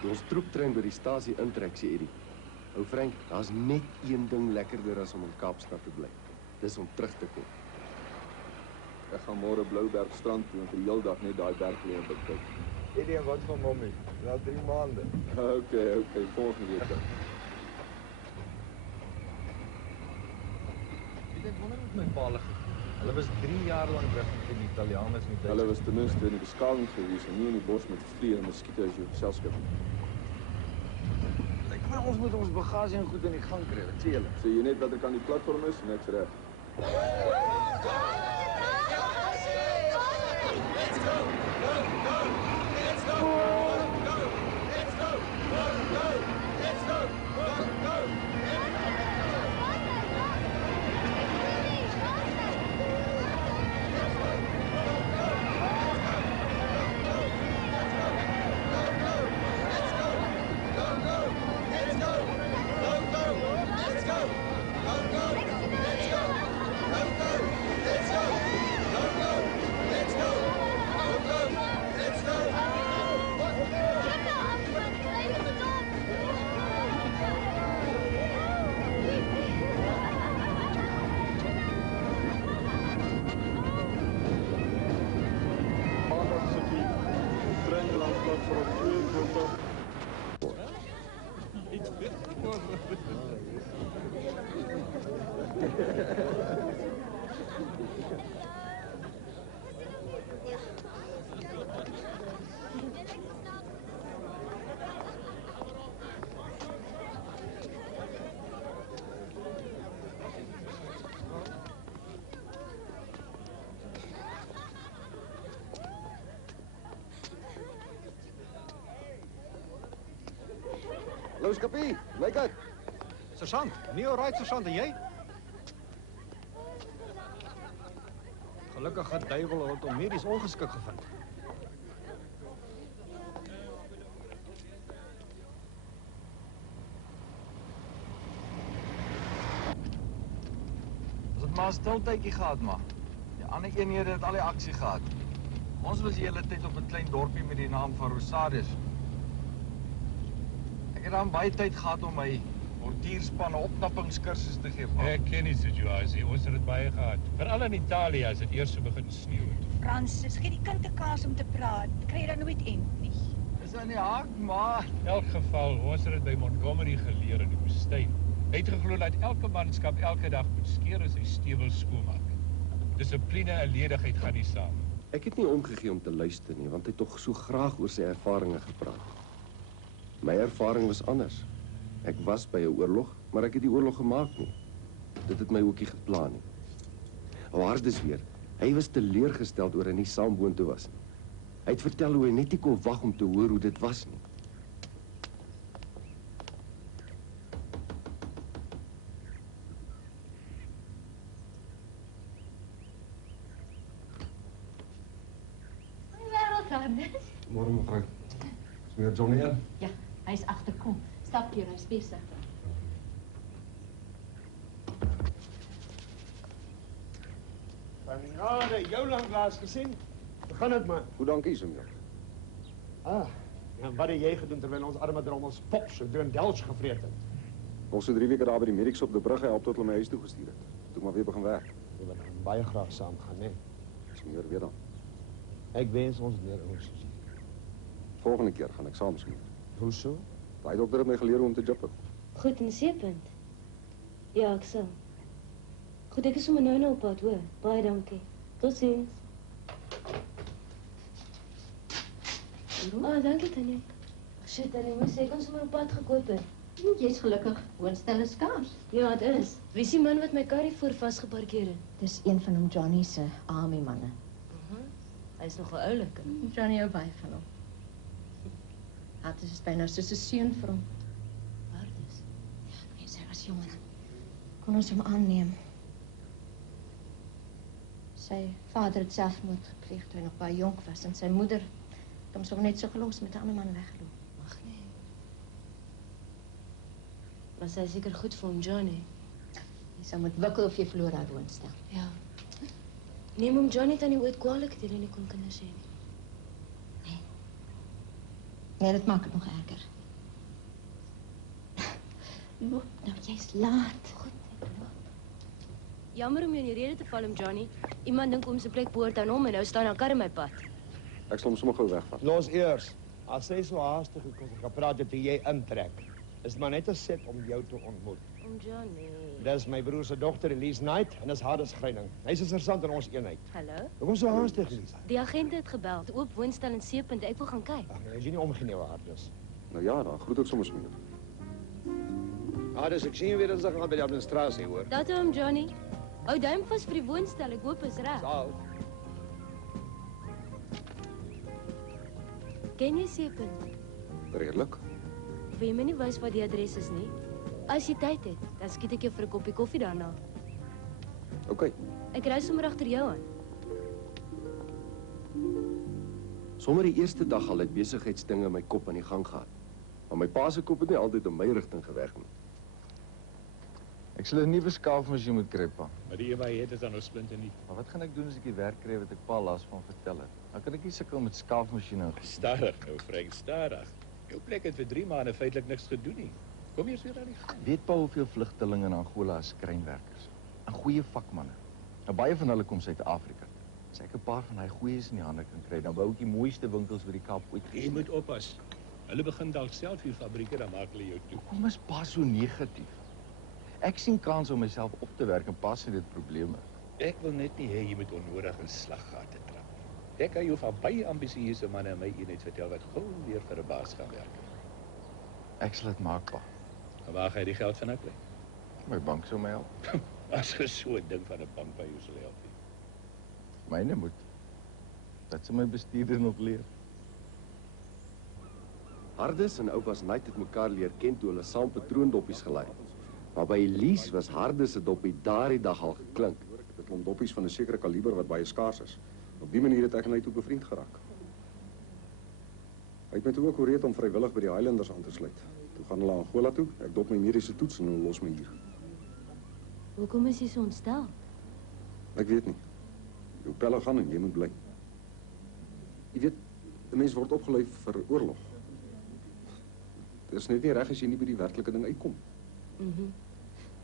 Toe ons troeptrein by die stasie intrek, sê Eddie. Ou Frank, daar's net een ding lekkerder as om in Kaapstad te bly. Dis om terug te kom. Ek gaan môre Blouberg strand toe en vir die hele dag net daai berglewe bekyk. Eddie, en wat van mommy? Na 3 maande. Okay, volgende week dan. Ek wonder wat my pa gedoen. Hulle was 3 jaar lank weg met die Italianers en die Duitsers. Hulle was ten minste in die beskawing gewees en nie in die bos met vliee en muskiete as jou geselskap. Ons moet ons bagasie en goed in die gang kry, wat sê julle? Sê jy net wat aan die platform is en ek's reg. Let's go! Go! Go! Let's go! Go! Let's go! Go! Go! Let's go! Go! Go! Hallo Skapie, lyk dit? Sergeant, nie alright sergeant, en jy? Gelukkig het duiwel hom medies ongeskik gevind. Ons het maar 'n stiltydjie gehad, maar die ander eenhede het al die aksie gehad. Ons was die hele tyd op 'n klein dorpie met die naam van Rosarius. Ek het dan baie tyd gehad om my portierspanne opknappingskursus te gee. Ek ken die situasie, ons het dit baie gehad. Veral in Italië as dit eers so begin sneeu. Francis, gee die kind 'n kans om te praat. Kry jy dan nooit end nie? Dis aan die haak, maar In elk geval, ons het dit by Montgomery geleer in die woestyn. Hy het geglo dat elke manskap elke dag moet skeer en sy stewels skoonmaak. Dissipline en ledigheid gaan nie saam. Ek het nie omgegee om te luister nie, want hy het tog so graag oor sy ervarings gepraat. My ervaring was anders. Ek was by 'n oorlog, maar ek het die oorlog gemaak nie. Dit het my ookie geplan nie. Waardes weer, hy was teleurgesteld oor hy nie saam boontoe was nie. Hy het vertel hoe hy net nie kon wag om te hoor hoe dit was nie. Môre mevrou. Is meneer Johnny in? Ja, hy is agterkom. Stap hier, hy is besig. Genade, jou lanklaas gesien? Begin dit maar. Hoe dankie, senor. Ah, en wat het jy gedoen terwyl ons arme drommels pop so deur 'n delge gevreet het? Ons so 3 weke daar by die medics op die brug gehelp tot hulle my huis toe gestuur het. Toe maar weer begin werk. Jy wil dan baie graag saam gaan, né? Senor, weer dan. Ek wens ons meer ons sien. Volgende keer gaan ek saam sien. Hoeso? Daai dokter het my geleer hoe om te jippe. Goed, en seepunt. Ja, ek sal. Goed, ek is sommer nou op pad, hoor. Baie dankie. Totsiens. Ah, dankie, Tannie. Shit, Tannie, moes ek ons sommer op pad gekoop het. Jy's gelukkig, woonstel is skaars. Ja, het is. Wie is die man wat my karrie voor vasgeparkeer het? Dis een van hom Johnny se army manne. Hy is nogal oulik. Johnny hou baie van hom. Hartis is byna soos 'n seun vir hom. Hartis? Ja, nee, sy was jonger. Kon ons hom aanneem. Sy vader het selfmoord gepleeg toe hy nog baie jonk was en sy moeder het hom sommer net so gelos met 'n ander man weggeloop. Ag nee. Was hy seker goed vir hom, Johnny? Jy sou moet wikkel of jy verloor haar woonstel. Ja. Neem hom Johnny dan nie ooit kwalijk het, jy nie kon kinders hê nie. Nee. Nee, dit maak het nog erger. Loop nou, jy's laat. Goed, ek loop. Jammer om jou in die rede te val, Johnny. Iemand dink oom se plek behoort aan hom en nou staan 'n kar in my pad. Ek sal hom sommer gou wegvat. Los eers. As sy so haastig gepraat het toe jy intrek, is dit maar net 'n set om jou te ontmoet. Oom Johnny. Dis my broer se dogter, Elise Knight, en dis Hardus Greining. Hy's 'n sersant in ons eenheid. Hallo? Hoekom so haastig, Elise? Die agente het gebel. Oop woonstel in Seepunt. Ek wil gaan kyk. Ag nee, as jy nie omgeneem Hardus. Nou ja, dan groet ek sommer mee. Hardus, ek sien jou weer as ek gaan by die administrasie, hoor. Dat oom Johnny. Hou duim vas vir die woonstel. Ek hoop is reg. Sal. Ken jy Seepunt? Redelik. Wil jy my nie wys wat die adres is nie? As jy tyd het, dan skiet ek jou vir 'n koppie koffie daarna. OK. Ek ry sommer agter jou aan. Sommer die eerste dag al het besigheidsdinge my kop aan die gang gehad. Maar my pa se kop het nie altyd in my rigting gewerk nie. Ek sal 'n nuwe skaafmasjien moet kry, pa. Maar die een wat jy het is dan nog splinte nie. Maar wat gaan ek doen as ek die werk kry wat ek pa laas van vertel het? Dan kan ek nie sukkel met skaafmasjiene. Stadig nou, Frank, stadig. Jou plek het vir 3 maande feitelik niks gedoen nie. Kom eers weer aan die gang. Weet pa hoeveel vlugtelinge in Angola is skrynwerkers? En goeie vakmanne. Nou baie van hulle kom Suid-Afrika. As ek 'n paar van daai goeies in die hande kan kry, dan bou ek die mooiste winkels oor die Kaap ooit. Jy moet oppas. Hulle begin dalk self hier fabrieke, dan maak hulle jou toe. Hoekom is pa so negatief? Ek sien kans om myself op te werk en pas het dit probleme. Ek wil net nie hê jy moet onnodig in slaggate trap. Ek kan jou van baie ambisieuse manne in my eenheid vertel wat gou weer vir 'n baas gaan werk. Ek sal dit maak, pa. En waar gaan jy die geld vandaan kry? My bank sou my help. As jy so 'n ding van 'n bank by jou sal help. Myne moet. Dat sou my bestuurder nog leer. Hardus en oupas Knight het mekaar leer ken toe hulle saam patroondoppies gelei. Maar by Elise was Hardus se doppie daardie dag al geklink. Dit klomp doppies van 'n sekere kaliber wat baie skaars is. Op die manier het ek en hy toe bevriend geraak. Hy het my toe ook oreed om vrywillig by die Highlanders aan te sluit. Toe gaan hulle Angola toe, ek dop my mediese toets en hulle los my hier. Hoekom is jy so ontstel? Ek weet nie. Jou pelle gaan en jy moet bly. Jy weet, 'n mens word opgelei vir oorlog. Dit is net nie reg as jy nie by die werklike ding uitkom.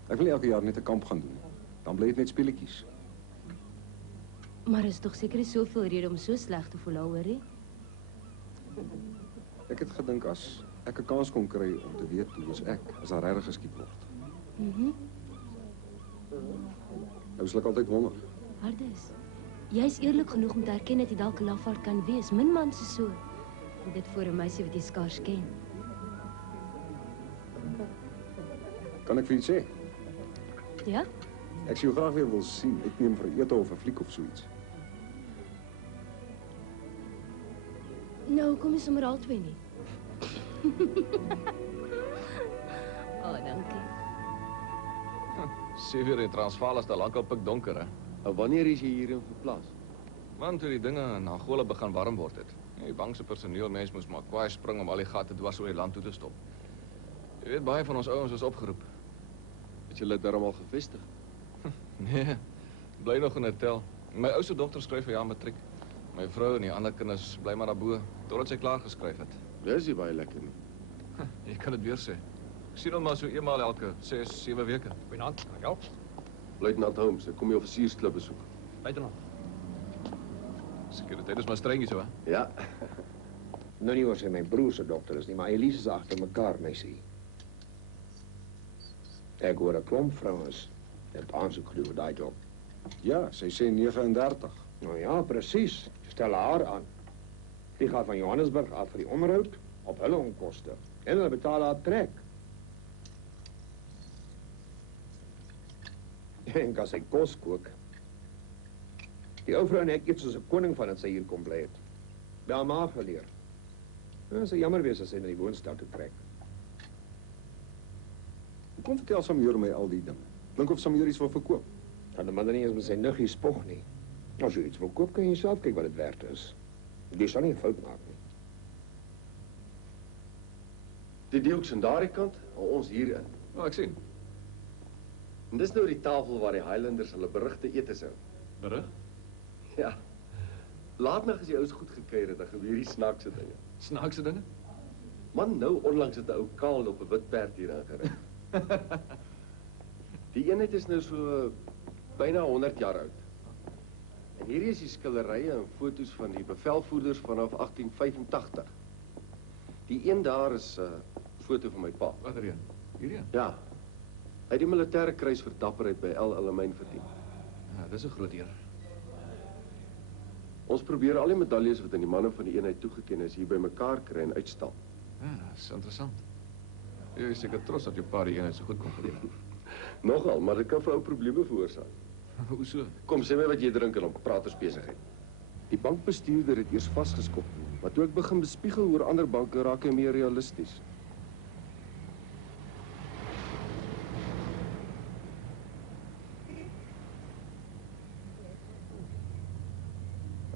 Ek wil elke jaar net 'n kamp gaan doen. Dan bly dit net speletjies. Maar is tog seker nie soveel rede om so sleg te voel daaroor nie. Ek het gedink as ek 'n kans kon kry om te weet hoe is ek as daar regtig geskiet word. Ek was altyd wonder. Hardus, jy's eerlik genoeg om te erken dat jy dalk 'n lafaard kan wees. Min mans is so. En dit voor 'n meisie wat jy skaars ken. Kan ek vir iets sê? Ja? Ek sou jou graag weer wil sien uitneem vir 'n ete of 'n fliek of so iets. Nou, kom jy sommer al twee nie. Dankie. Sê weer in Transvaal is daar lankal pikdonker, hè? En wanneer is jy hierin verplaas? Man, toe die dinge in Angola begin warm word het. Die bankse personeelmens moes maar kwaai spring om al die gate dwars oor die land toe te stop. Jy weet, baie van ons ouens is opgeroep. Het julle daarom al gevestig? Nee, bly nog in 'n tel. My oudste dogter skryf vir jaar matriek. My vrou en die ander kinders bly maar daarbo totdat sy klaar geskryf het. Dis nie baie lekker nie. Jy kan dit weer sê. Ek sien hom maar so eenmaal elke 6, 7 weke. Goeienaand, kan ek help? Luitenant Holmes, ek kom die offisiersklub besoek. Luitenant. Sekuriteit is maar streng hier so, hè? Ja. Nou nie oor sy my broer se dokter is nie, maar Elise is agter mekaar, meisie. Ek hoor 'n klomp vrouens het aansoek gedoen vir daai job. Ja, sy sê 39. Nou ja, presies. Stel haar aan. Die gaan van Johannesburg af vir die onderhoud op hulle onkoste. En hulle betaal haar trek. En kan sy kos kook. Die ou vrou en ek eet soos 'n koning van dit sy hier kom bly het. By haar ma geleer. Nou, sy jammer wees as sy na die woonstel toe trek. Hoekom vertel Samjoor my al die dinge? Klink of Samjoor iets wil verkoop. Kan die man dan nie eens met sy nuggie spog nie. As jy iets wil koop, kan jy self kyk wat dit werd is. Jy sal nie 'n fout maak nie. Die Dukes aan daardie kant, en ons hierin. Nou, ek sien. En dis nou die tafel waar die Highlanders hulle berugte etes hou. Berig? Ja. Laat nog as die ouens goed gekuier het, dan gebeur die snaakse dinge. Snaakse dinge? Man, nou onlangs het 'n ou kaal op 'n wit perd hier aangery. Die eenheid is nou so byna 100 jaar oud. En hierdie is die skilderye en foto's van die bevelvoerders vanaf 1885. Die een daar is 'n foto van my pa. Watter een? Hierdie een? Ja. Hy het die militêre kruis vir dapperheid by El Alamein verdien. Ja, dis 'n groot eer. Ons probeer al die medaljes wat aan die manne van die eenheid toegeken is hier bymekaar kry en uitstal. Ja, dis interessant. Jy is seker trots dat jou pa die eenheid so goed kon geleer. Nogal, maar dit kan vir ou probleme veroorsaak. Hoe so? Kom, sê my wat jy drink en dan praat ons besigheid. Die bankbestuurder het eers vasgeskop, maar toe ek begin bespiegel oor ander banke raak hy meer realisties.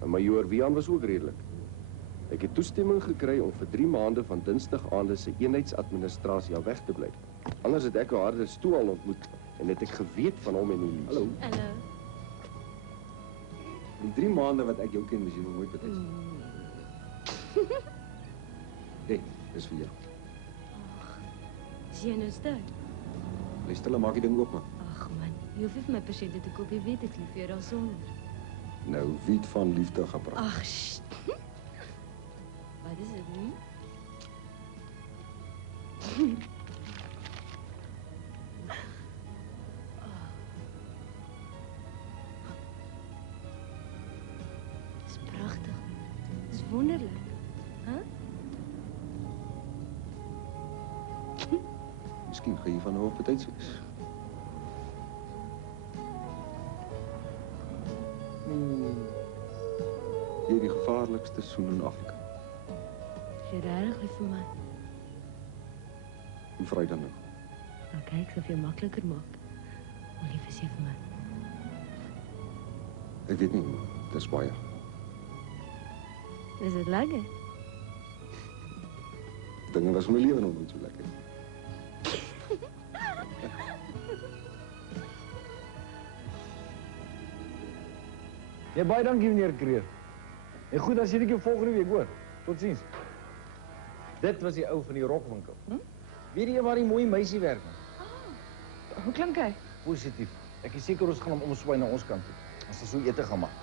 En Majoor Wian was ook redelik. Ek het toestemming gekry om vir 3 maande van dinsdagaande se eenheidsadministrasie al weg te bly. Anders het ek 'n harde stoel al ontmoet en het ek geweet van hom en Elise. Hallo. Hallo. Die 3 maande wat ek jou ken, mis jy nog nooit betyds. Nee, dis vir jou. Is jy nou stil? Bly stil en maak die ding oop, man. Ag man, jy hoef nie vir my persente te koop, jy weet ek lief vir jou daarsonder. Nou, wie het van liefde gepraat? Ag, sst. Wat is dit nie? Dis pragtig. Dis wonderlik. Hè? Miskien gaan jy van nou af betyds wees. Jy die gevaarlikste soen in Afrika. Is jy regtig lief vir my? Hoe vry dan nou? Nou kyk, sal vir jou makliker maak. Hoe lief is jy vir my? Ek weet nie, dis baie. Is dit lekker? Dinge was my lewe nog nooit so lekker. Ja, baie dankie meneer Kreer. En goed, dan sien ek jou volgende week hoor. Totsiens. Dit was die ou van die rokwinkel. Weet jy waar die mooi meisie werk? Hoe klink hy? Positief. Ek is seker ons gaan hom omswaai na ons kant toe. As ons so ete gaan maak.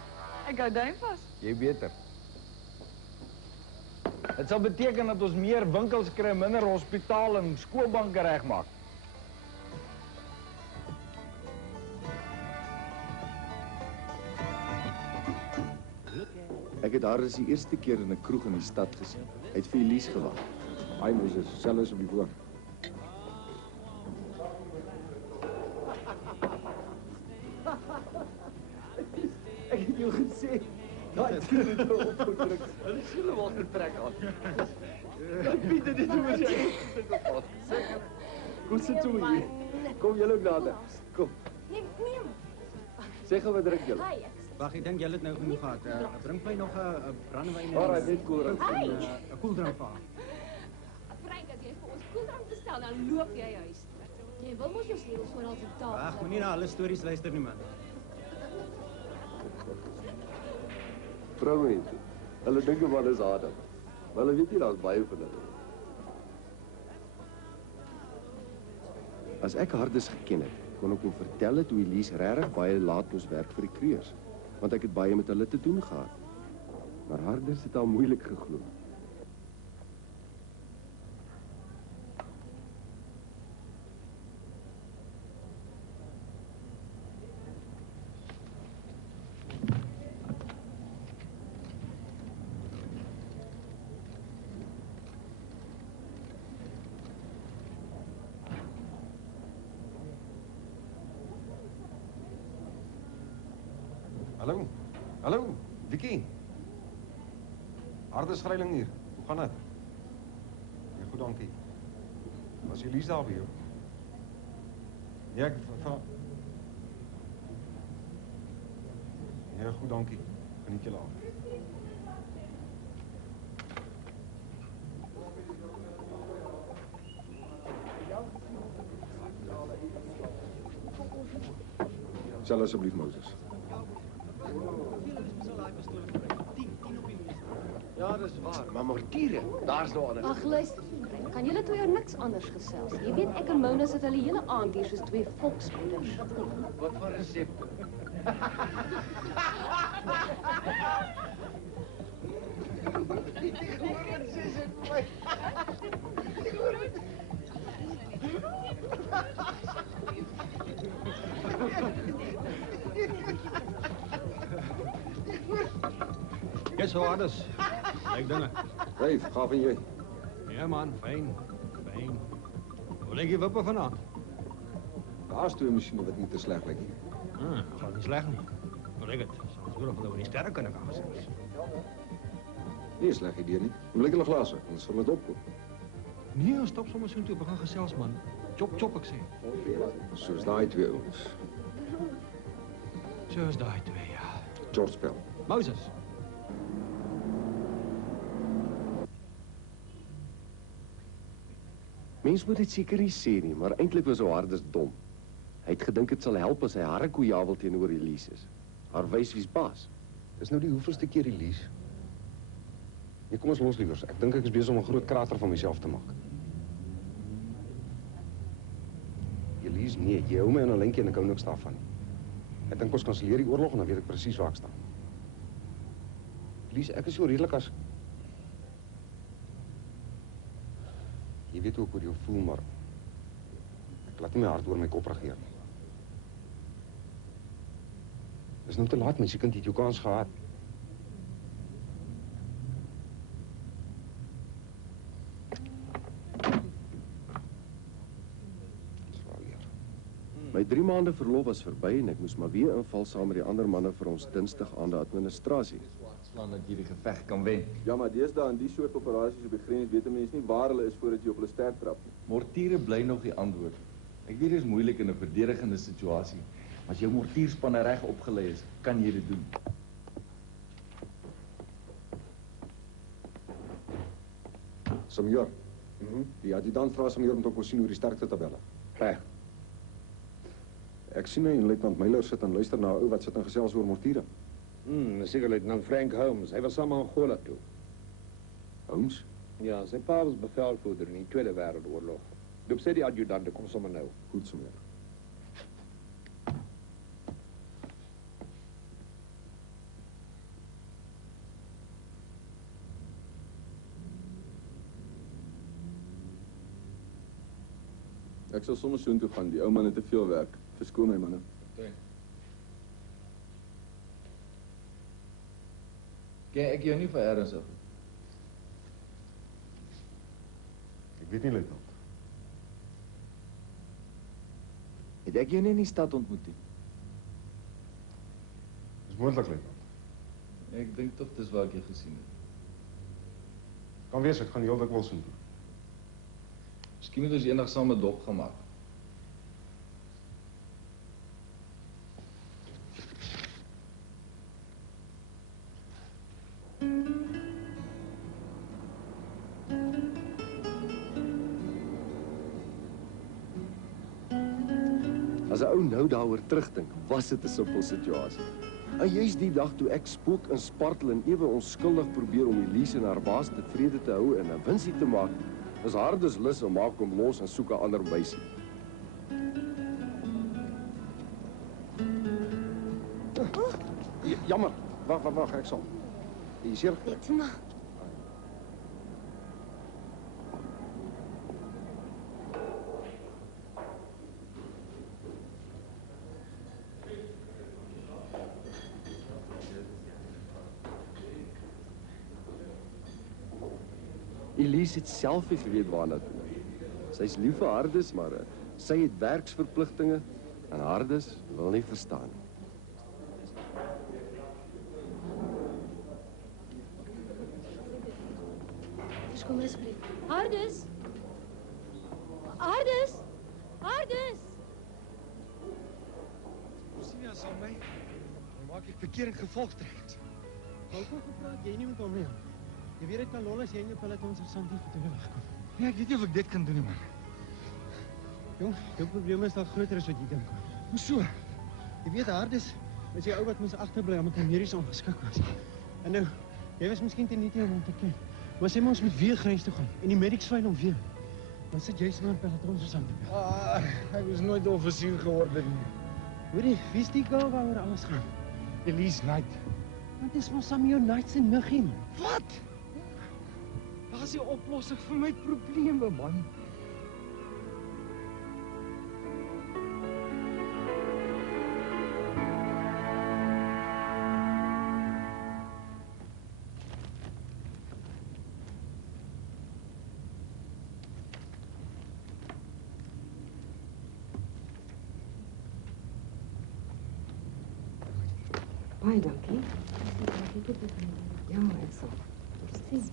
Ek hou duim vas. Jy beter. Dit sal beteken dat ons meer winkels kry, minder hospitale en skoolbanke regmaak. Ek het haar as die eerste keer in 'n kroeg in die stad gesien. Hy het vir Elise gewag. Hy moes selfs op die woon. Ek het jou gesê. Daai teen het jou opgedruk. Hulle is heeltemal getrek aan. Piet, dit is hoe jy. Kom sit toe hier. Kom julle ook nader. Kom. Neem. Sê gou wat drink julle? Wag, ek dink julle het nou genoeg gehad. Bring my nog 'n brandewyn en Alraai, net koeldrank. 'n koeldrank vir haar. Frank, as jy vir ons koeldrank bestel, dan loop jy huis toe. Jy wil mos jou sleutels oral op tafel. Ag, moenie na alle stories luister nie, man. Vroumense. Hulle dink man is Adam. Maar hulle weet nie daar's baie van hulle. As ek Hardes geken het, kon ek hom vertel het hoe Elise regtig baie laat moes werk vir die Kreers, want ek het baie met hulle te doen gehad. Maar Hardes het al moeilik geglo. Hallo. Hallo, Vicky. Hardes vryling hier. Hoe gaan dit? Ja, goed, dankie. Was Elise daar by jou? Ja, Ja, goed, dankie. Geniet julle aand. Stel asseblief, Moses. Ja, dis waar, maar mortiere, daar's nou anders. Ag, luister, kan julle twee oor niks anders gesels? Jy weet ek en Mona sit hulle hele aand hier soos twee volksmoeders. Wat van resep? Yes, hoe anders? Lyk dinge. Dave, gaaf en jy? Ja man, fyn. Fyn. Hoe lyk jy wippe vanaand? Daar's twee masjiene wat nie te sleg lyk nie. Gaan nie sleg nie. Hoe lyk dit? Sal ons hoor of hulle oor die sterre kan afsels. Nie 'n sleg idee nie. Hoe lyk hulle glase? Ons sal dit opkoop. Nee, ons stap sommer soontoe, begin gesels man. Chop chop ek sê. Soos daai twee ouens. Soos daai twee, ja. George Pell. Moses. Mens moet dit seker nie sê nie, maar eintlik was Hardus dom. Hy het gedink dit sal help as hy harrekoejawel teenoor Elise is. Haar wys wie's baas. Dis nou die hoeveelste keer Elise? Nee, kom ons los liewers. Ek dink ek is besig om 'n groot krater van myself te maak. Elise, nee, jy hou my in 'n lintjie en ek hou niks daarvan nie. Ek dink ons kanselleer die oorlog en dan weet ek presies waar ek staan. Elise, ek is so redelik as... Jy weet hoe ek oor jou voel, maar... Ek laat nie my hart oor my kop regeer nie. Dis nou te laat, mensie kind het jou kans gehad. My 3 maande verlof was verby en ek moes maar weer inval saam met die ander manne vir ons dinsdag aan die administrasie. Slaan dat jy die geveg kan wen. Ja, maar deesdae in die soort operasies op die grens weet 'n mens nie waar hulle is voordat jy op hulle sterk trap nie. Mortiere bly nog die antwoord. Ek weet dit is moeilik in 'n verdedigende situasie, maar as jou mortierspanne reg opgelei is, kan jy dit doen. Samjor. Die adjudant vra Samjor om te kom sien oor die sterkte tabelle. Reg. Ek sien hy en luitenant Meiler sit en luister na 'n ou wat sit en gesels oor mortiere. Seker luitenant Frank Holmes. Hy was saam aan Angola toe. Holmes? Ja, sy pa was bevelvoerder in die Tweede Wêreldoorlog. Doop sê die adjudante kom sommer nou. Goed, Samjor. Ek sal sommer soontoe gaan. Die ou man het te veel werk. Verskoon my manne. Ken ek jou nie vir ergens op? Ek weet nie, luitenant. Het ek jou nie in die stad ontmoet nie? Dis moontlik, luitenant. Ek dink tog dis waar ek jou gesien het. Kan wees, ek gaan heel dikwels soontoe. Miskien het ons eendag saam 'n dop gemaak. As 'n ou nou daaroor terugdink, was dit 'n simpel situasie. En juist die dag toe ek spook in spartel en ewe onskuldig probeer om Elise en haar baas tevrede te hou en 'n winsie te maak, is Hardus lus om maak hom los en soek 'n ander meisie. Jammer. Wag, ek sal. Jy seer? Weet maar. Elise het self nie geweet waarna toe nie. Sy's lief vir Hardus, maar sy het werksverpligtinge en Hardus wil nie verstaan nie. Kom asseblief. Hardus! Hardus! Hardus! Sien jy as aan my? Dan maak ek verkeerde gevolgtrekkings. Hoekom gepraat jy nie met hom nie? Jy weet dit kan lol as jy en jou pellet ons versand nie vir wegkom. Nee, ek weet nie of ek dit kan doen nie, man. Jong, jou probleem is dalk groter as wat jy dink. Hoeso? Jy weet Hardus is die ou wat moes agterbly omdat hy medies ongeskik was. En nou, Jy was miskien te nietig om te ken. Maar sê maar ons moet weer grens toe gaan en die medics veilig om weer. Dan sit jy sommer in pelotonsversand. Ek was nooit offisier geword nie. Hoorie, wie is die girl waaroor alles gaan? Elise Knight. Want dis mos saam jou night se niggie, man. Wat? Daar's die oplossing vir my probleme, man. Baie dankie. Ja, ek sal. Totsiens.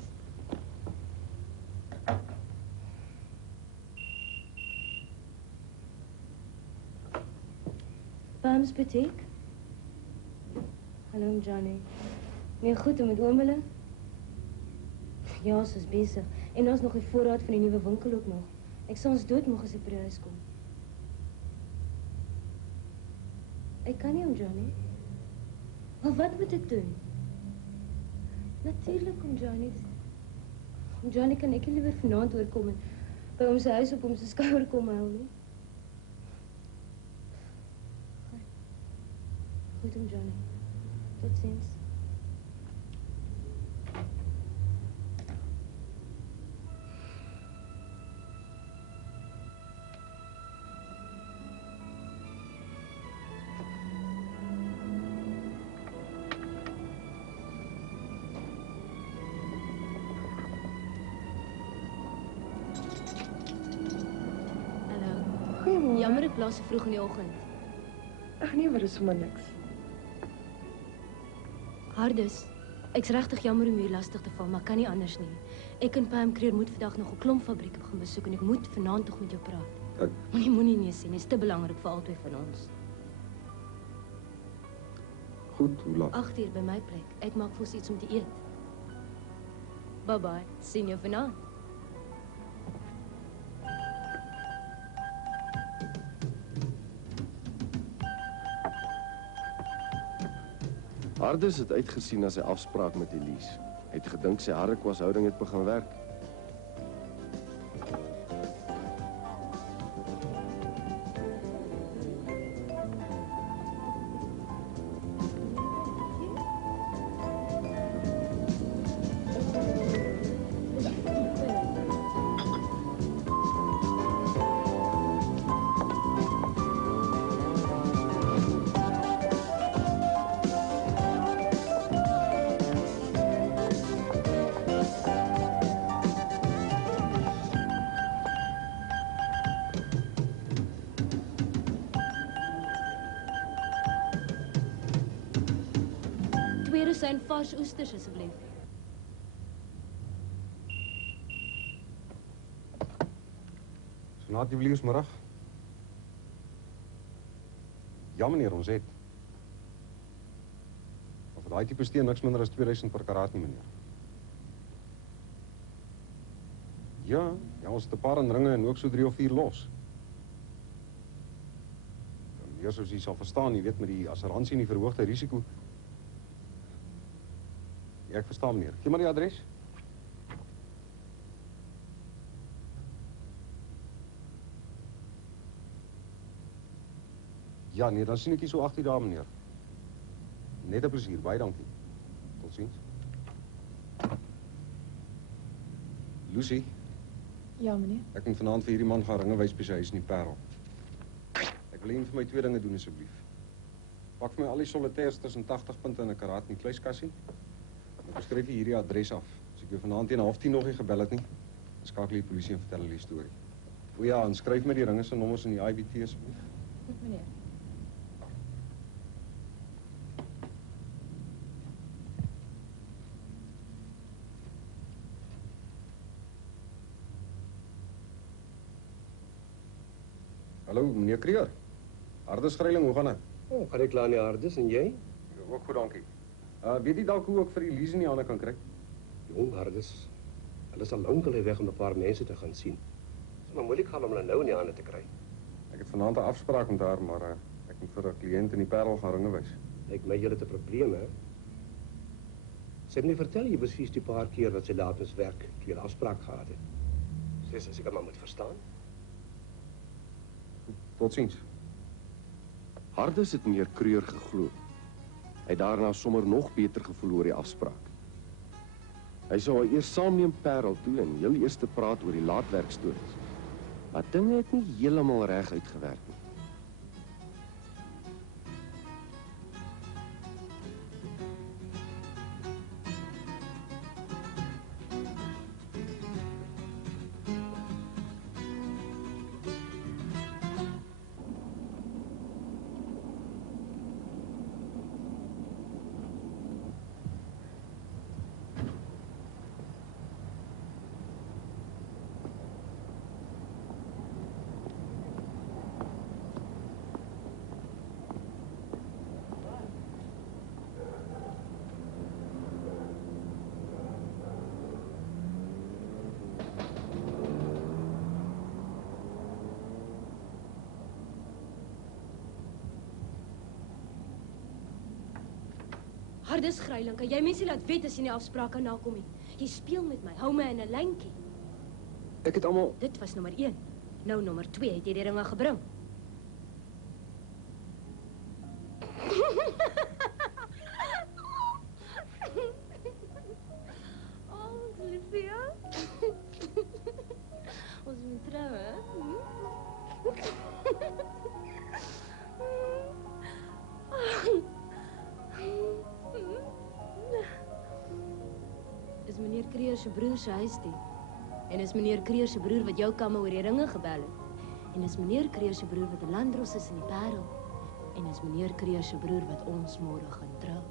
Pam's Boutique? Hallo, Johnny. Nee, goed, met oom hulle? Ja, ons is besig. En ons nog die voorraad van die nuwe winkel ook nog. Ek sal ons doodmoeg as ek by die huis kom. Ek kan nie om Johnny. Maar wat moet ek doen? Natuurlijk om Johnny. Om Johnny kan ek liever vanaand oorkom en by ons huis op ons skouer kom huil nie. Goed om Johnny. Tot ziens. Jammer ek blaas so vroeg in die oggend. Ag nee, maar dis sommer niks. Hardus, ek's regtig jammer om hier lastig te val, maar kan nie anders nie. Ek en Pam Kreer moet vandag nog 'n klomp fabrieke begin besoek en ek moet vanaand tog met jou praat. Moenie nee sê, dit is te belangrik vir albei van ons. Goed, hoe laat? 8 uur by my plek. Ek maak vir ons iets om te eet. Bye bye. Sien jou vanaand. Hardus het uitgesien na sy afspraak met Elise. Hy het gedink sy harde kwashouding het begin werk. Zijn vars oesters, alsjeblieft. Senaat juweliersmiddag. Ja meneer, ons het. Of daai tipe steen niks minder as 2000 per karaat nie, meneer. Ja, ons het 'n paar in ringe en ook so 3 of 4 los. Meneer, soos jy sal verstaan, jy weet met die assuransie en die verhoogde risiko. Ja, ek verstaan meneer. Gee maar die adres. Ja, nee, dan sien ek jy so 18 dae meneer. Net 'n plesier, baie dankie. Totsiens. Lucy. Ja, meneer. Ek moet vanaand vir hierdie man gaan ringe wys by sy huis in die Parel. Ek wil hê vir my 2 dinge doen asseblief. Pak vir my al die solitaires tussen 80 punte in 'n karaat in die kluiskassie. Ek skryf hierdie adres af. As ek jou vanaand teen 09:30 nog nie gebel het nie, dan skakel die polisie en vertel hulle die storie. O ja, en skryf my die ringe se nommers in die IBT asseblief. Goed, meneer. Hallo, meneer Kreer. Hardus Greiling, hoe gaan dit? Kan ek klaar nie Hardus en jy? Ja, ook goed, dankie. Weet jy dalk hoe ek vir Elise in die hande kan kry? Jong, Hardus. Hulle is al lank al weg om 'n paar mense te gaan sien. Dit is maar moeilik gaan om hulle nou in die hande te kry. Ek het vanaand 'n afspraak met haar, maar ek moet vir 'n kliënt in die Parel gaan ringe wys. Lyk my julle het 'n probleem, hè? Sy het my vertel jy was vies die paar keer wat sy laat moes werk toe jy 'n afspraak gehad het. Sy sê seker maar moet verstaan. Totsiens. Hardus het meneer Kreur geglo. Hy het daarna sommer nog beter gevoel oor die afspraak. Hy sou haar eers saamneem Parel toe en heel eers te praat oor die laatwerkstories. Maar dinge het nie heeltemal reg uitgewerk nie. Hardus Greiling, kan jy mense laat weet as jy nie afsprake nakom nie? Jy speel met my, hou my in 'n lyntjie. Ek het almal... Dit was nommer 1. Nou nommer 2 het jy die ringe gebring. Oh, Olivia. Ons moet trou, hè? Is meneer Kreur se broer se huis toe. En is meneer Kreur se broer wat jou kamme oor die ringe gebel het. En is meneer Kreur se broer wat 'n landros is in die Parel. En is meneer Kreur se broer wat ons môre gaan trou.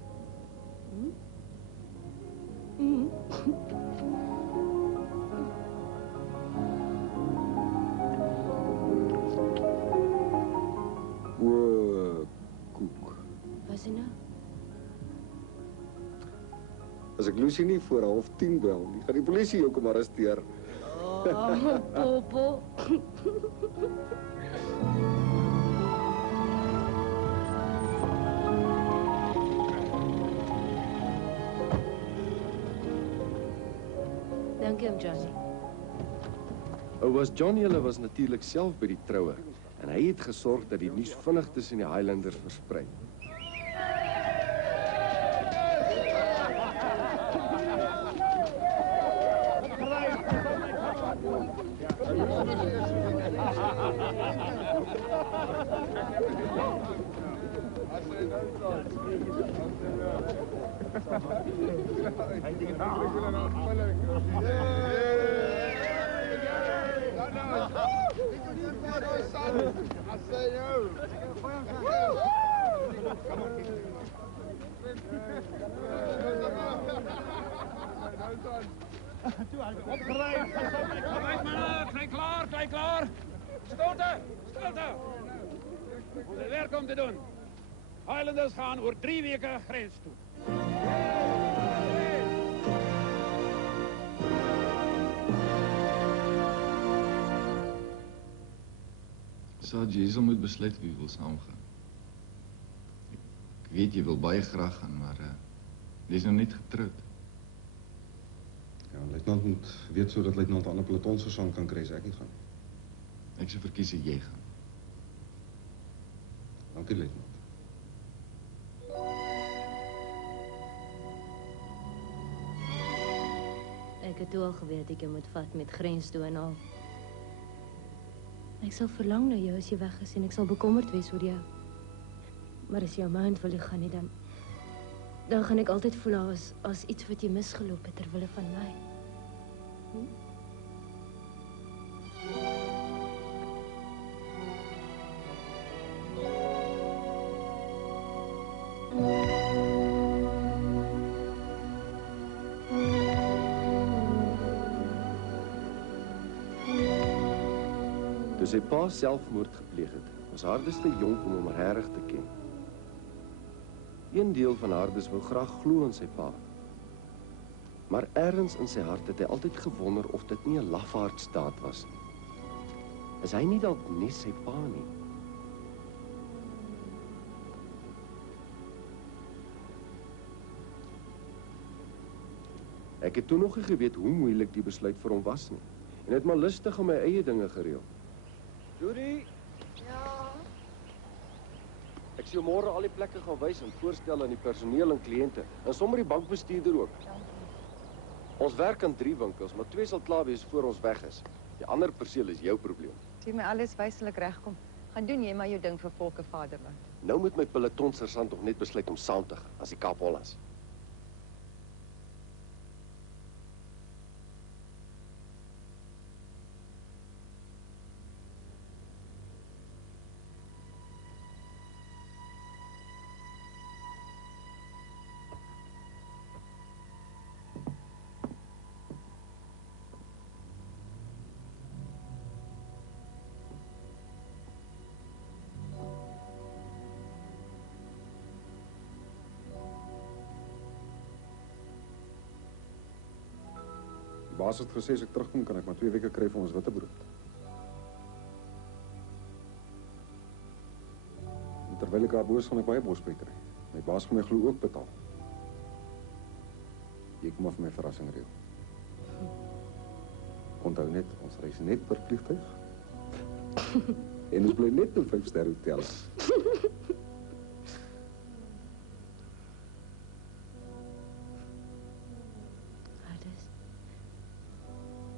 O, koek. Wat is dit nou? As ek Lucy nie voor 9:30 bel nie, gaan die polisie jou kom arresteer. Oh, Popo. Dankie, Johnny. Was Johnny hulle was natuurlik self by die troue en hy het gesorg dat die nuus vinnig tussen die Highlanders versprei. Klein klaar. Stilte. Ons het werk om te doen. Highlanders gaan oor 3 weke grens toe. Sarge, jy sal moet besluit wie wil saamgaan. Ek weet jy wil baie graag gaan, maar jy's nou net getroud. Ja, luitenant moet weet sodat luitenant 'n ander peloton se sang kan kry as ek nie gaan. Ek sou verkies dat jy gaan. Dankie, luitenant. Ek het toe al geweet ek jou moet vat met grens toe en al. Ek sal verlang na jou as jy weg is en ek sal bekommerd wees oor jou. Maar as jy jou mind wil gaan nie, dan gaan ek altyd voel as iets wat jy misgeloop het ter wille van my. Toe sy pa selfmoord gepleeg het, was Hardus te jonk om hom regtig te ken. Een deel van Hardus wou graag glo in sy pa. Maar ergens in sy hart het hy altyd gewonder of dit nie 'n lafaardstaat was nie. Is hy nie dalk nie sy pa nie? Ek het toe nog nie geweet hoe moeilik die besluit vir hom was nie. En het maar lustig aan my eie dinge gereël. Judy, Ja. ek sal môre al die plekke gaan wys en voorstel aan die personeel en kliënte. En sommer die bankbestuurder ook. Ons werk aan 3 winkels, maar 2 sal klaar wees voor ons weg is. Die ander perseel is jou probleem. Sien my alles wyslik regkom. Gaan doen jy maar jou ding vir volke vaderland. Nou moet my pelotonsersant nog net besluit om saam te gaan as die Kaap Hollands. Die baas het gesê as ek terugkom kan ek maar 2 weke kry vir ons witbrood. En terwyl ek daar boos gaan ek baie bospry kry. My baas gaan my glo ook betaal. Jy kom maar vir my verrassing reël. Onthou net, ons reis net per vliegtuig. En ons bly net in 5-ster hotels.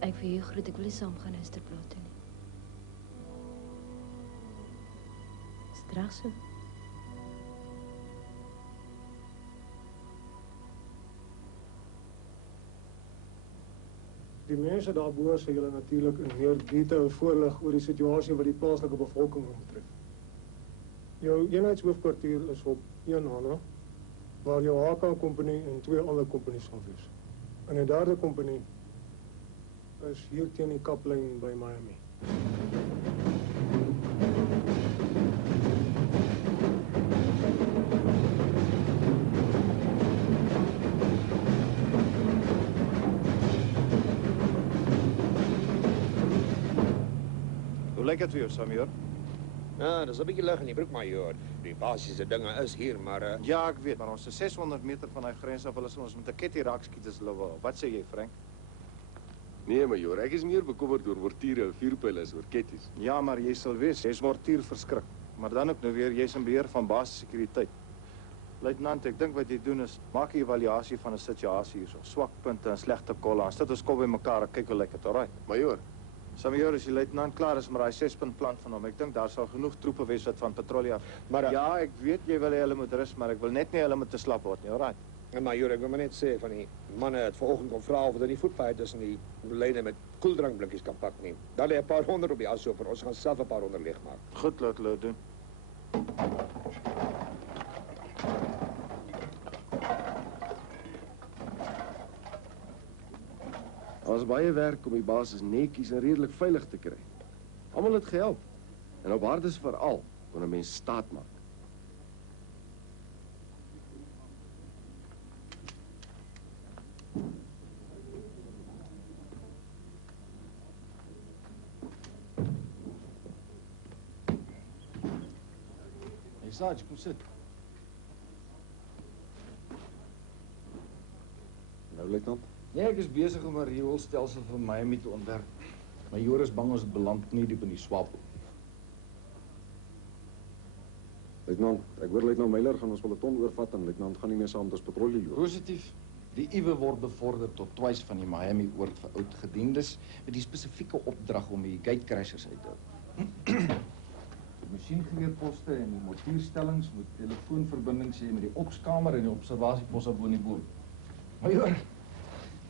Ek vir jou groet, ek wil nie saam gaan Esterplaat toe nie. Is dit reg so? Die mense daarbo sal julle natuurlik in meer detail voorlig oor die situasie wat die plaaslike bevolking betref. Jou eenheidshoofkwartier is op 1 Hana, waar jou HK Company en 2 ander kompanies sal wees. En 'n derde kompanie is hier teen die kaplyn by Miami. Hoe lyk dit vir jou, Samuel? Ja, dis 'n bietjie lig in die broek, majoor. Die basiese dinge is hier, maar Ja, ek weet, maar ons is 600 meter van daai grens af. Hulle sal ons met 'n ketty raak skiet as hulle wil. Wat sê jy, Frank? Nee, majoor, ek is meer bekommerd oor mortiere en vuurpyle as oor ketties. Ja, maar jy sal wees, jy's mortier verskrik. Maar dan ook nou weer, jy's in beheer van basissekuriteit. Luitenant, ek dink wat jy doen is maak 'n evaluasie van 'n situasie hierso. Swakpunte en slegte kolle. Dan sit ons kop by mekaar en kyk hoe lyk dit, alraai. Majoor, Samuel, as die luitenant klaar is met daai 6-punt plan van hom, ek dink daar sal genoeg troepe wees wat van patrollie af. Maar ja, ek weet jy wil hê hulle moet rus, maar ek wil net nie hulle moet te slap word nie, alraai. En majoor, ek wil maar net sê van die manne het vanoggend kom vra of hulle die voetpad tussen die lyne met koeldrankblikkies kan pak nie. Daar lê 'n paar honderd op die ashoper. Ons gaan self 'n paar honderd leegmaak. Goed, laat hulle doen. Ons baie werk om die basis netjies en redelik veilig te kry. Almal het gehelp. En op waardes veral kon 'n mens staat maak. Hey, Sarge, kom sit. Nou, luitenant? Nee, ek is besig om 'n rioolstelsel vir Miami te ontwerp. Maar Joris bang ons beland nie diep in die swap. Luitenant, ek hoor luitenant Meiler gaan ons peloton oorvat en luitenant gaan nie meer saam met ons patrollie loop. Positief. Die Iwe word bevorder tot twice van die Miami oord vir oud gediendes met die spesifieke opdrag om die gatecrashers uit te hou. Die masjiengeweerposte en die mortierstellings moet telefoonverbindings hê met die opskamer en die observasieposte bo in die boom. Majoor.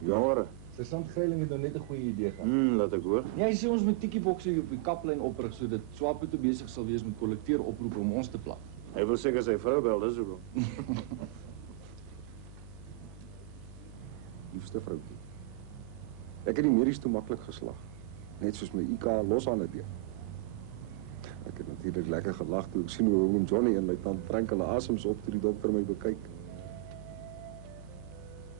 Jare. Sergeant Greiling het nou net 'n goeie idee gehad. Laat ek hoor. Ja, hy sê ons moet tikkiebokse op die kaplyn oprig sodat Swapo te besig sal wees met kollekteer oproepe om ons te pla. Hy wil seker sy vrou bel, dis hoekom. Liefste vroukie. Ek het die medies toe maklik geslag. Net soos my IK los aan dit. Ek het natuurlik lekker gelag toe ek sien hoe oom Johnny en luitenant Frank hulle asems op toe die dokter my bekyk.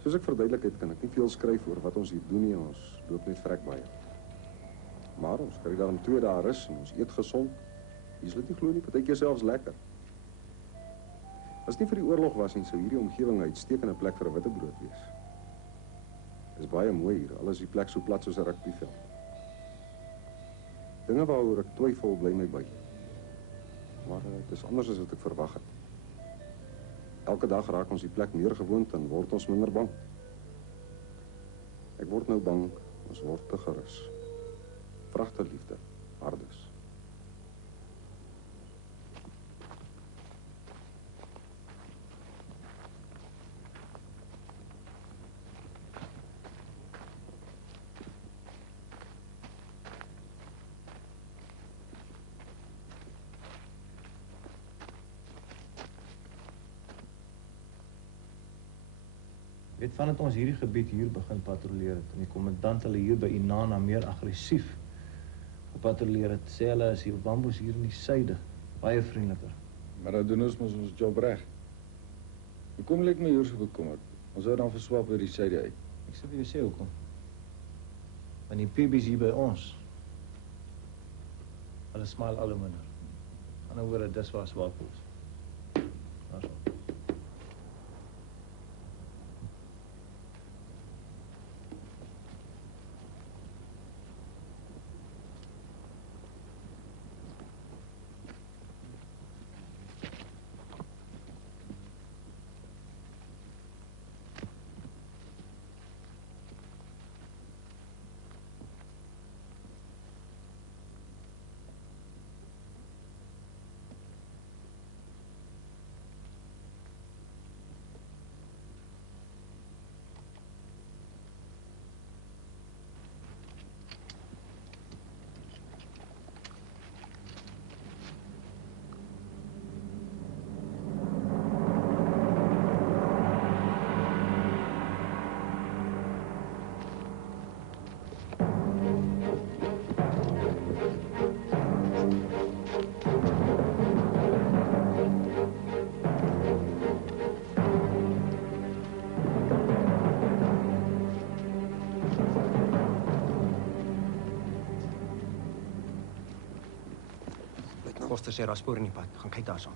Soos ek verduidelik het, kan ek nie veel skryf oor wat ons hier doen nie, ons loop net vrek baie. Maar ons kry daarom 2 dae rus en ons eet gesond. Jy sal dit nie glo nie, partykeer selfs lekker. As nie vir die oorlog was nie, sou hierdie omgewing 'n uitstekende plek vir 'n witbrood wees. Dis baie mooi hier. Alles die plek so plat soos 'n rugbyveld. Dinge waaroor ek twyfel bly my by. Maar dit is anders as wat ek verwag het. Elke dag raak ons die plek meer gewoond en word ons minder bang. Ek word nou bang, ons word te gerus. Vragte liefde, Hardes. Weet vandat ons hierdie gebied hier begin patrolleer het en die kommandant hulle hier by Inanna meer aggressief gepatrolleer het, sê hulle is die Wambos hier in die suide baie vriendeliker. Maar dan doen ons mos ons job reg. Hoekom lyk my hier so bekommerd? Ons wou dan verswap oor die suide uit. Ek sê vir jou sê hoekom. Want die PB's hier by ons, hulle smile al hoe minder. Aan die woorde, dis waar SWAPO is. Daar so. Koster sê daar spoor in die pad. Gaan kyk daarson.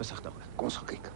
Versigtig hoor. Kom ons gaan kyk.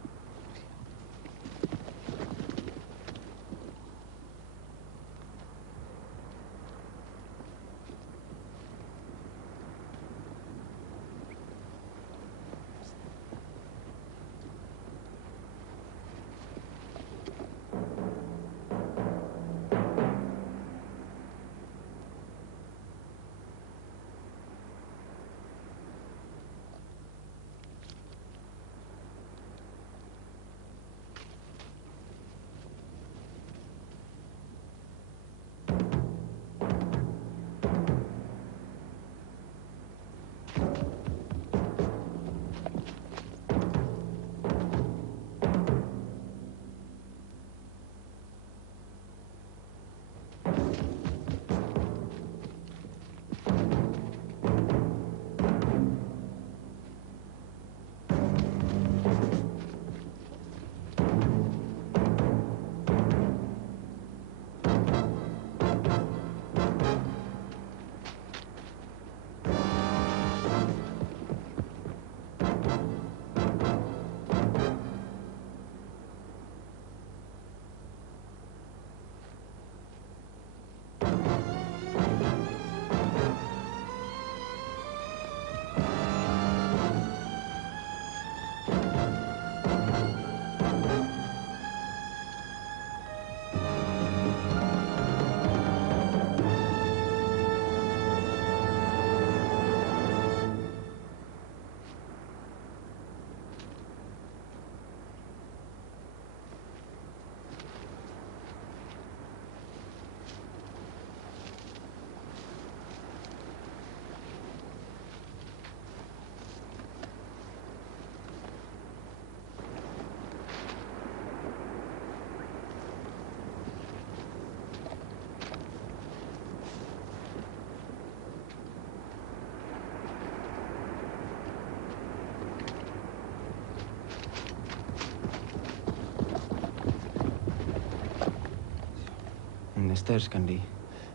Esters kan die.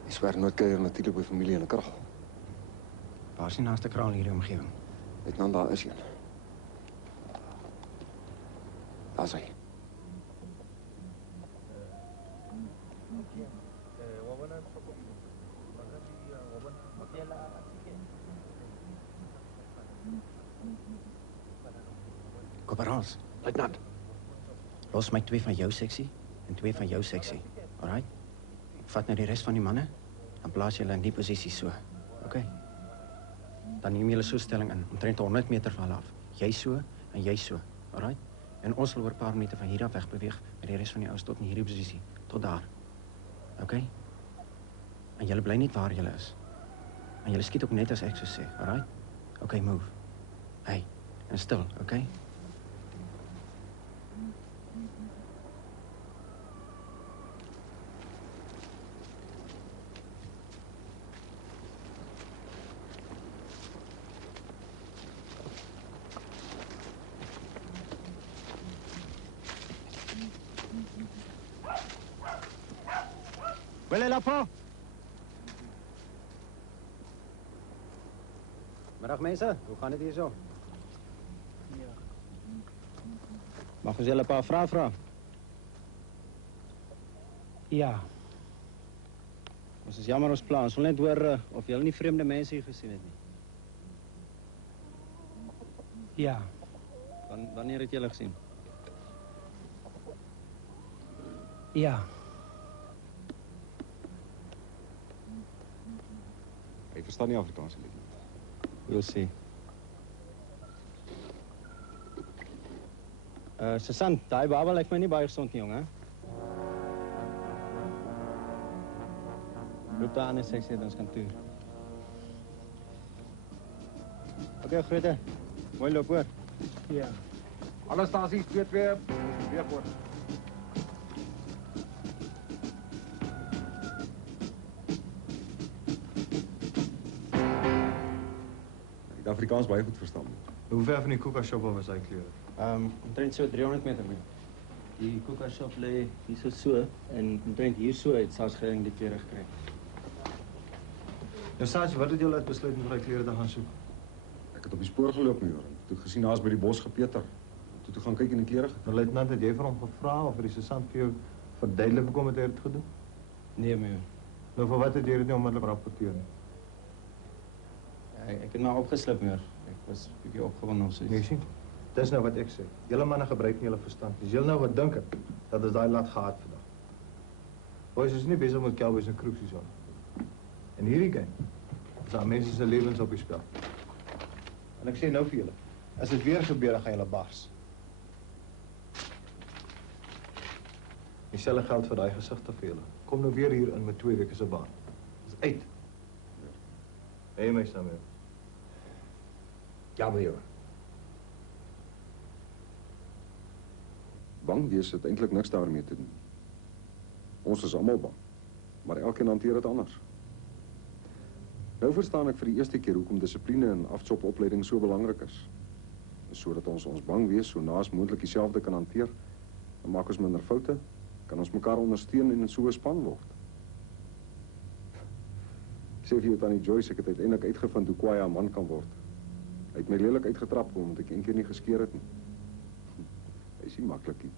Die Swernoordkuier natuurlik by familie in 'n krag. Waar is die naaste kraal hier in die omgewing? Luitenant, daar is een. Daar is hy. Korporaals. Luitenant. Los my 2 van jou seksie en 2 van jou seksie. Alright? Vat nou die res van die manne, dan plaas julle in die posisie so. OK? Dan neem julle so stelling in, omtrent 100 meter van hulle af. Jy so en jy so. Alright? En ons sal oor 'n paar minute van hier af weg beweeg met die res van die ouens tot in hierdie posisie, tot daar. OK? En julle bly net waar julle is. En julle skiet ook net as ek so sê, alright? OK, move. Hey, en stil, OK? Wel, Lappo. Middag mense, hoe gaan dit hier zo? Mag ons julle 'n paar vrae vra? Ja. Ons is jammer ons plan. Ons wil net hoor of julle nie vreemde mense hier gesien het nie. Ja. Wanneer het julle gesien? Ja. Hy verstaan nie Afrikaans nie. We'll see. Susan, daai baba lyk my nie baie gesond nie, jong, hè? Loop daar aan die seksie in ons kantoor. OK, groete. Mooi loop, hoor. Ja. Alle stasies 2-2, weer voor. Ek het Afrikaans baie goed verstaan. Hoe ver van die Kuka shop af was hy klere? Omtrent so 300 meter mee. Die Kuka shop lê hier so en omtrent hier so het Sarsgering die klere gekry. Nou Sarge, wat het julle besluit om vir die klere te gaan soek? Ek het op die spoor geloop, meneer. Toe gesien daar's by die bos gepeter. Toe gaan kyk in die klere. Nou luitenant, het jy vir hom gevra of die sergeant vir jou verduidelik hoekom het hy dit gedoen? Nee, meneer. Nou vir wat het jy dit nie onmiddellik rapporteer nie? Ek het maar opgeslip, meneer. Ek was 'n bietjie opgewonde of so iets. Nee, sien. Dis nou wat ek sê. Julle manne gebruik nie julle verstand. As julle nou wat dink het, dat is daai laat gehad vandag. Boys is nie besig met cowboys en kroegsies aan. En hierdie game is daar mense se lewens op die spel. En ek sê nou vir julle, as dit weer gebeur, dan gaan julle bars. Dieselfde geld vir daai gesigte vir julle. Kom nou weer hier in met 2 weke se baan. Dis uit. Hey, my Samuel. Ja, meneer. Bang wees het eintlik niks daarmee te doen. Ons is almal bang, maar elkeen hanteer dit anders. Nou verstaan ek vir die eerste keer hoekom dissipline en afchop-opleiding so belangrik is. Sodat ons bang wees so naas moontlik dieselfde kan hanteer, dan maak ons minder foute, kan ons mekaar ondersteun en so 'n span word. Ek sê vir jou tannie Joyce, ek het uiteindelik uitgevind hoe kwaai 'n man kan word. Hy het my lelik uitgetrap omdat ek een keer nie geskeer het nie. Hy is nie maklik nie.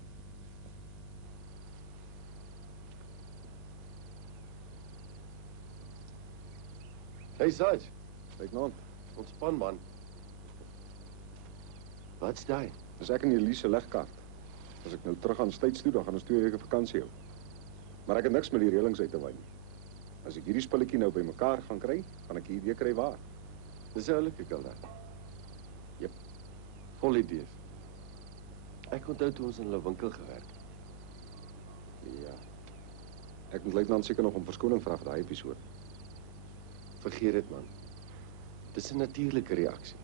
Hey Sarge, kyk nou. Ontspan man. Wat's daai? Dis ek en Elise legkaart. As ek nou terug gaan States toe, dan gaan ons 2 weke vakansie hou. Maar ek het niks met die reëlings uit te wy nie. As ek hierdie spulletjie nou bymekaar gaan kry, gaan ek 'n idee kry waar. Dis oulike Kilda. Jep. Vol idees. Ek onthou toe ons in hulle winkel gewerk het. Ja. Ek moet luitenant seker nog om verskoning vra vir daai episode. Vergeet dit man. Dis 'n natuurlike reaksie.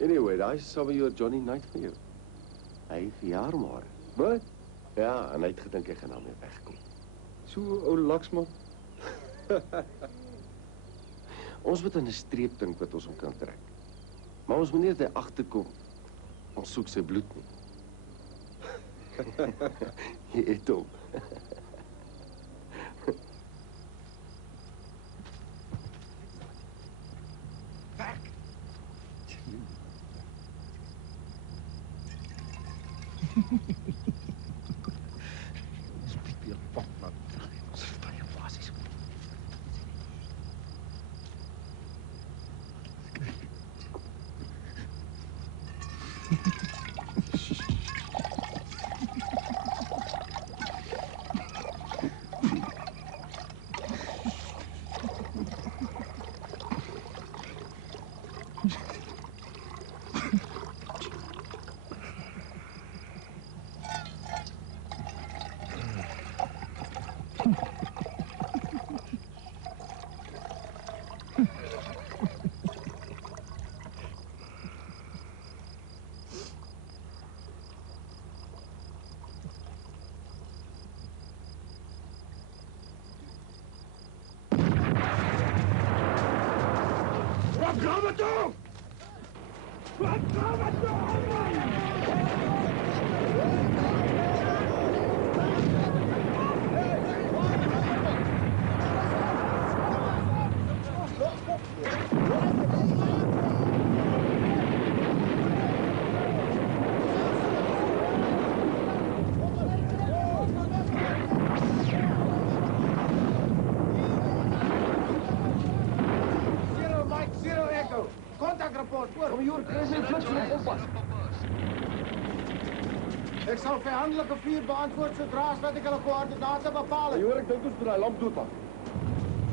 Anyway, daai sal jou Johnny Knight vir jou. Hy verjaar maar. Wat? Ja, en hy het gedink hy gaan daarmee wegkom. So ou laksman. Ons moet aan 'n streep dink wat ons hom kan trek. Maar ons moet nie net agterkom. Ons soek sy bloed nie. Jy het hom. Werk. Spiek weer pop na. Ons staan hier basies. Wat gaan we doen? Wat gaan we doen? Zero Mike, Zero Echo. Contact rapport, oor. Kom hier, kry my flits in oppas. Ek sal vijandelike vuur beantwoord sodra as wat ek hulle koördinate bepaal het. Hoor, ek dink ons moet daai lamp doodmaak.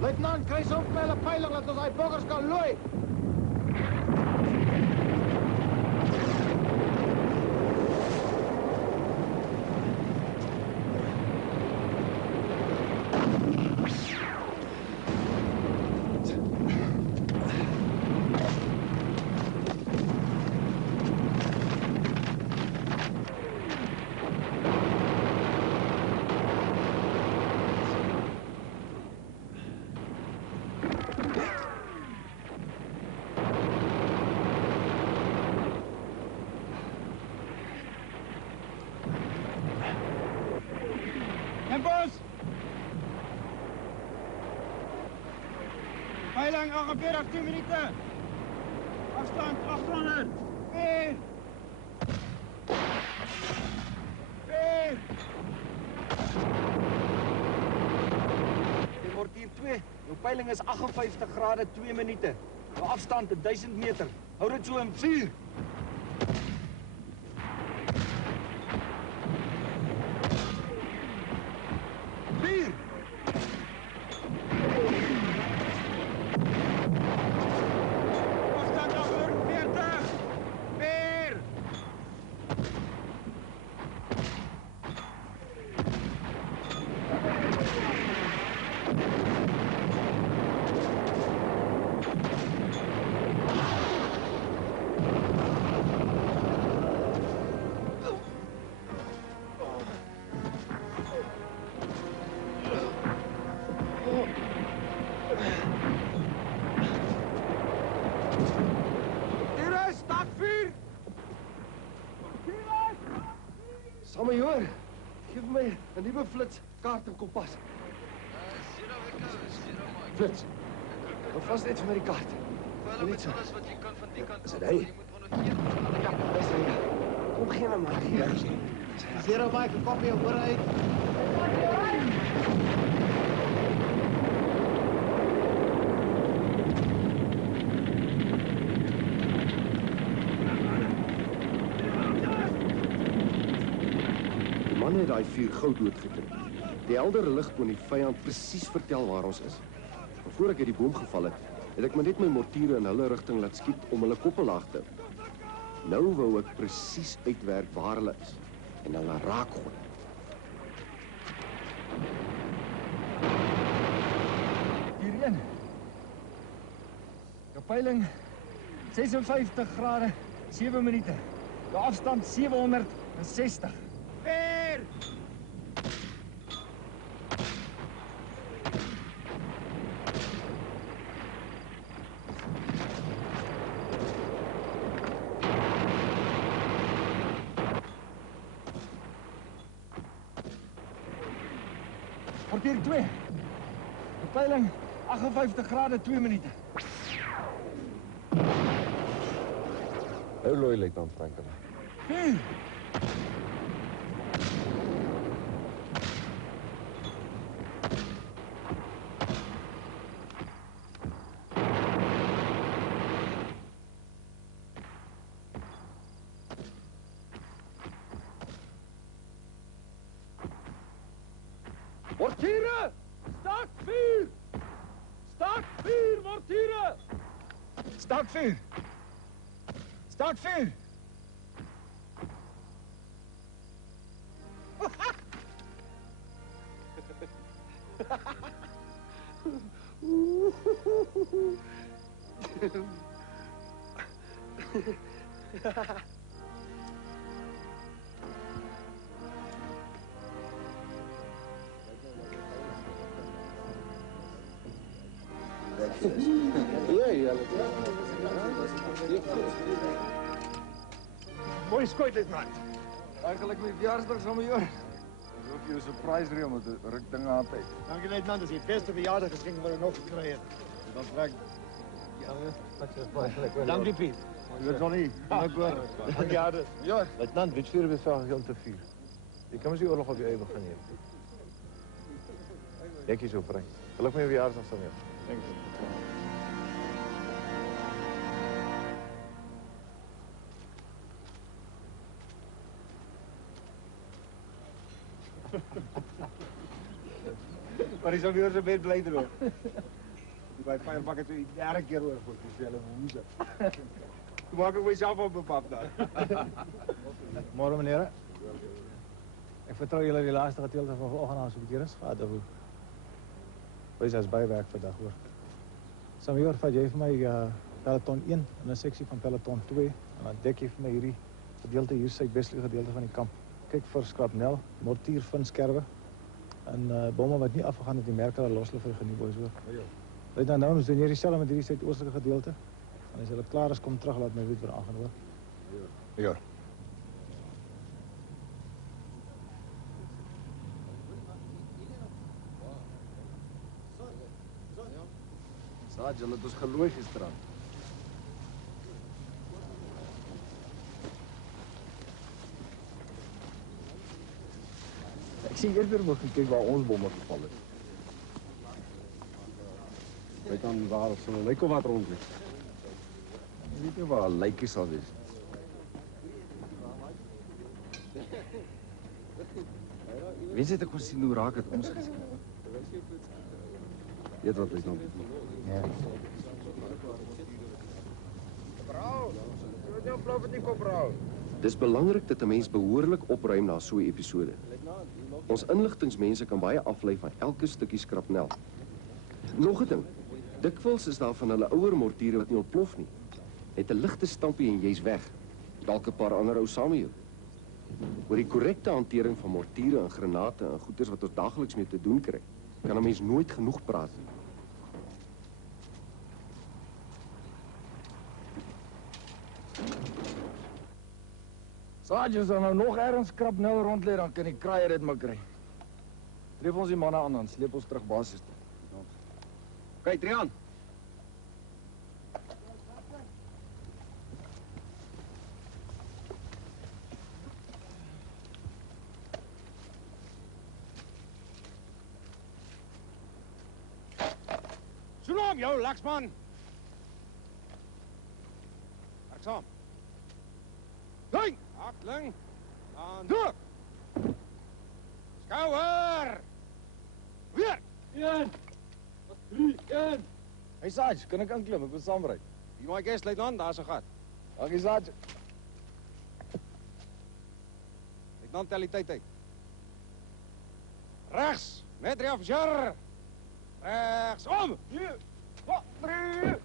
Luitenant, kry so op my hulle peiling dat ons daai boggers kan looi. Tempos! Peiling 48, 10 minuten. Afstand 800. 4. 4. Die mortier 2, jou peiling is 58 grade 2 minute. Jou afstand 1000 meter. Hou dit so in 4. Afstand 48. 4. Mortiere, staak vuur! Saam met jou. Geef my 'n nuwe flits, kaart en kompas. Flits. Hou vas net vir my die kaart. Net so. Alles wat jy kan van die kant Is dit hy? Ja, dis hy. Kom gee hom maar. Gee. Zero Mike, kop jou hoor uit. Die man het daai vuur gou doodgekry. Die heldere lig kon die vyand presies vertel waar ons is. Maar voor ek uit die boom geval het ek maar net my mortiere in hulle rigting laat skiet om hulle koppe laag te hou. Nou wou ek presies uitwerk waar hulle is en hulle raak gooi. Hierheen. Jou peiling 56 grade 7 minute. Jou afstand 760. 4. Mortier 2. De peiling 58 grade 2 minuten. Hou looi, luitenant Franklin. 4. Mortiere! Staak vuur! Staak vuur, mortiere! Staak vuur! Staak vuur! Mooi skoot, luitenant. Eigenlijk mijn verjaarsdag van mijn jaar. Alsof je een surprise reel met de rukding aan tijd. Dank je, luitenant. Dat is je beste verjaardaggeschenk wat ik nog gekregen. Dat werkt. Dank je, Piet. Je weet wel niet. Ja, dus. Ja. Luitenant, weet vieren we veel geld te vieren. Je kan misschien oorlog op je eigen gaan nemen. Denk je zo vrij. Geluk met je verjaardag van jou. Dank je. Maar is alweer zo beetje blij erop. Bij Firebak het u derde keer hoor voor dezelfde hoezen. Toen maak ik mezelf op mijn pap dan. Morgen meneer. Ik vertrouw jullie die laatste gedeelte van vanochtend aan zo'n keer eens gaat over. Wees als bijwerk vandaag hoor. Samuel, vat jij voor mij peloton 1 en een sectie van peloton 2. En dan dek je voor mij hierdie gedeelte, hier is het westelijke gedeelte van die kamp. Kijk voor skrapnel, mortier, vinskerwe. En bommen wat niet afgegaan op die merken, dat losle voor de genieboys hoor. Weet nou, dus doen jullie zelf met die zuidoostelijke gedeelte. En als het klaar is, kom terug, laat mij weten waar aangaan hoor. Ja. Saad, julle het ons gelooi gisterand. Ik zie eerder nog gekeken waar ons bommen gevallen is. Weet dan waar zo'n lijk of wat rond ligt. Ik weet nie waar 'n lijkie sal wees. Weet jy, ek kon sien hoe raak het ons geskiet. Weet wat is dan? Ja. Dis belangrik dat 'n mens behoorlik opruim na so 'n episode. Ons inligtingsmense kan baie aflei van elke stukkie skrapnel. Nog 'n ding. Dikwels is daar van hulle ouer mortiere wat nie ontplof nie. Net 'n ligte stampie en jy's weg. Dalk 'n paar ander ou saam met jou. Oor die korrekte hantering van mortiere en granate en goeders wat ons daagliks mee te doen kry, kan 'n mens nooit genoeg praat nie. Saad, as daar nou nog ergens skrapnel rond lê, dan kan die kraaier dit maar kry. Tref ons die manne aan, dan sleep ons terug basis toe. Kyk, Trian. So lang, jou, Laksman. Werksaam. Lijn! Hakling! Aan door! Schouwer! Weer! 1, 3, 1. Hey Sarge, kan ek inklim? Ek wil saamry. Wie my guest, luitenant, daar's 'n gat. Dankie Sarge. Luitenant, tel die tyd uit. Regs, met officer. Rechts om! 1, 2, 3.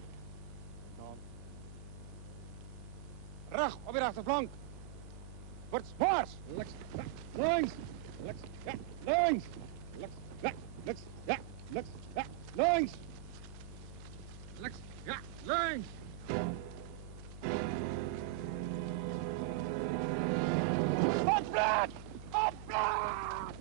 Reg op die rechterflank. Wordt paars. Links, links, links, ja, links, links, ja, links, ja, links, ja, links, links, ja, links. Opblad! Opblad!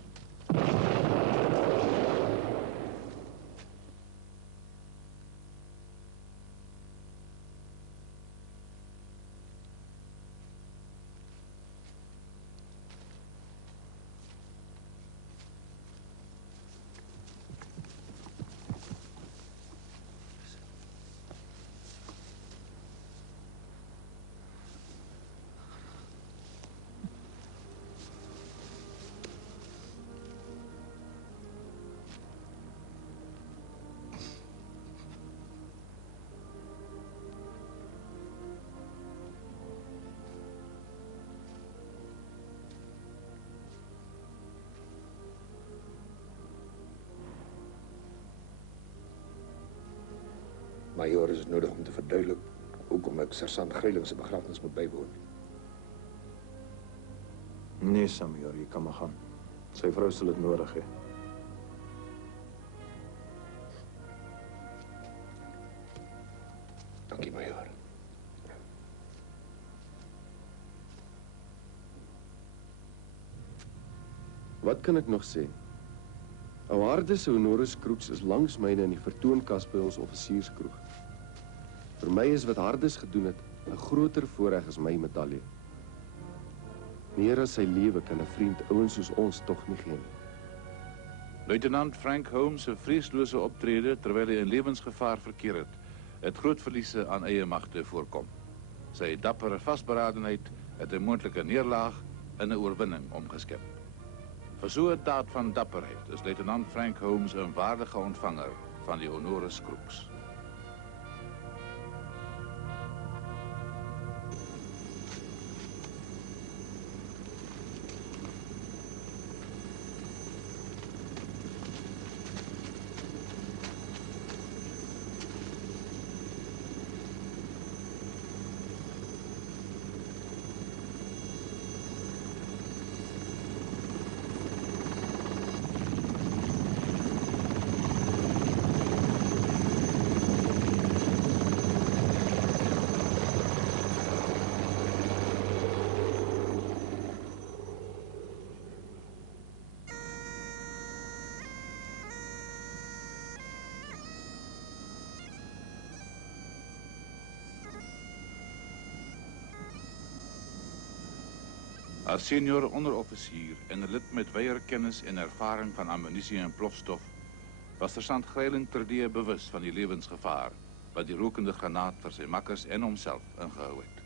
Majoor, is het nodig om te verduidelik hoekom ek Sergeant Greiling se begrafnis moet bywoon. Nee, Samuel, jy kan maar gaan. Sy vrou sal dit nodig hê. Dankie, Majoor. Wat kan ek nog sê? Ou Hardes se Honoris Crux is langs myne in die vertoonkas by ons offisierskroeg. Vir my is wat Hardes gedoen het 'n groter voorreg as my medalje. Meer as sy lewe kan 'n vriend ouens soos ons tog nie gee nie. Luitenant Frank Holmes se vreeslose optrede terwyl hy in lewensgevaar verkeer het groot verliese aan eie magte voorkom. Sy dappere vasberadenheid het 'n moontlike neerlaag in 'n oorwinning omgeskep. Vir so 'n daad van dapperheid is luitenant Frank Holmes 'n waardige ontvanger van die Honoris Crux. As senior onderofficier en 'n lid met wyeer kennis en ervaring van ammunisie en plofstof, was Sergeant Greiling terdee bewus van die lewensgevaar wat die rokende granaat vir sy makkers en homself ingehou het.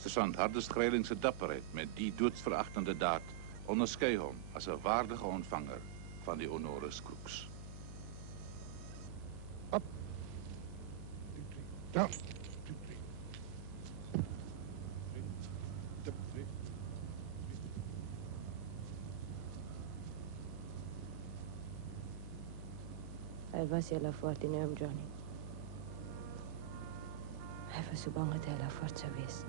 Sergeant Hardes Greiling se dapperheid met die doodsveragtende daad onderskei hom as 'n waardige ontvanger van die Honoris Crux. Down. Hy was julle voort in Johnny. Hy was so bang dat hy hulle voort sou wees.